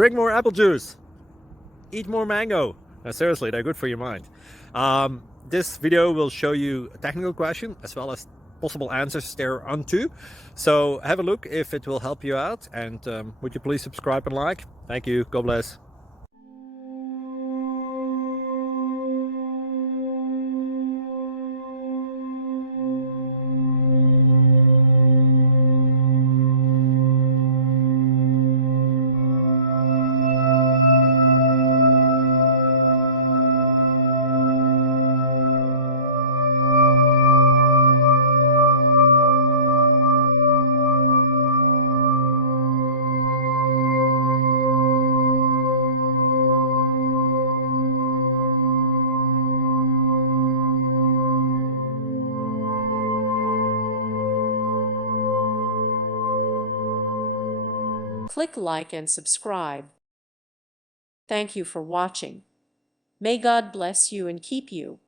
Drink more apple juice. Eat more mango. Seriously, they're good for your mind. This video will show you a technical question as well as possible answers thereunto. So have a look if it will help you out, and would you please subscribe and like? Thank you. God bless. Click like and subscribe. Thank you for watching. May God bless you and keep you.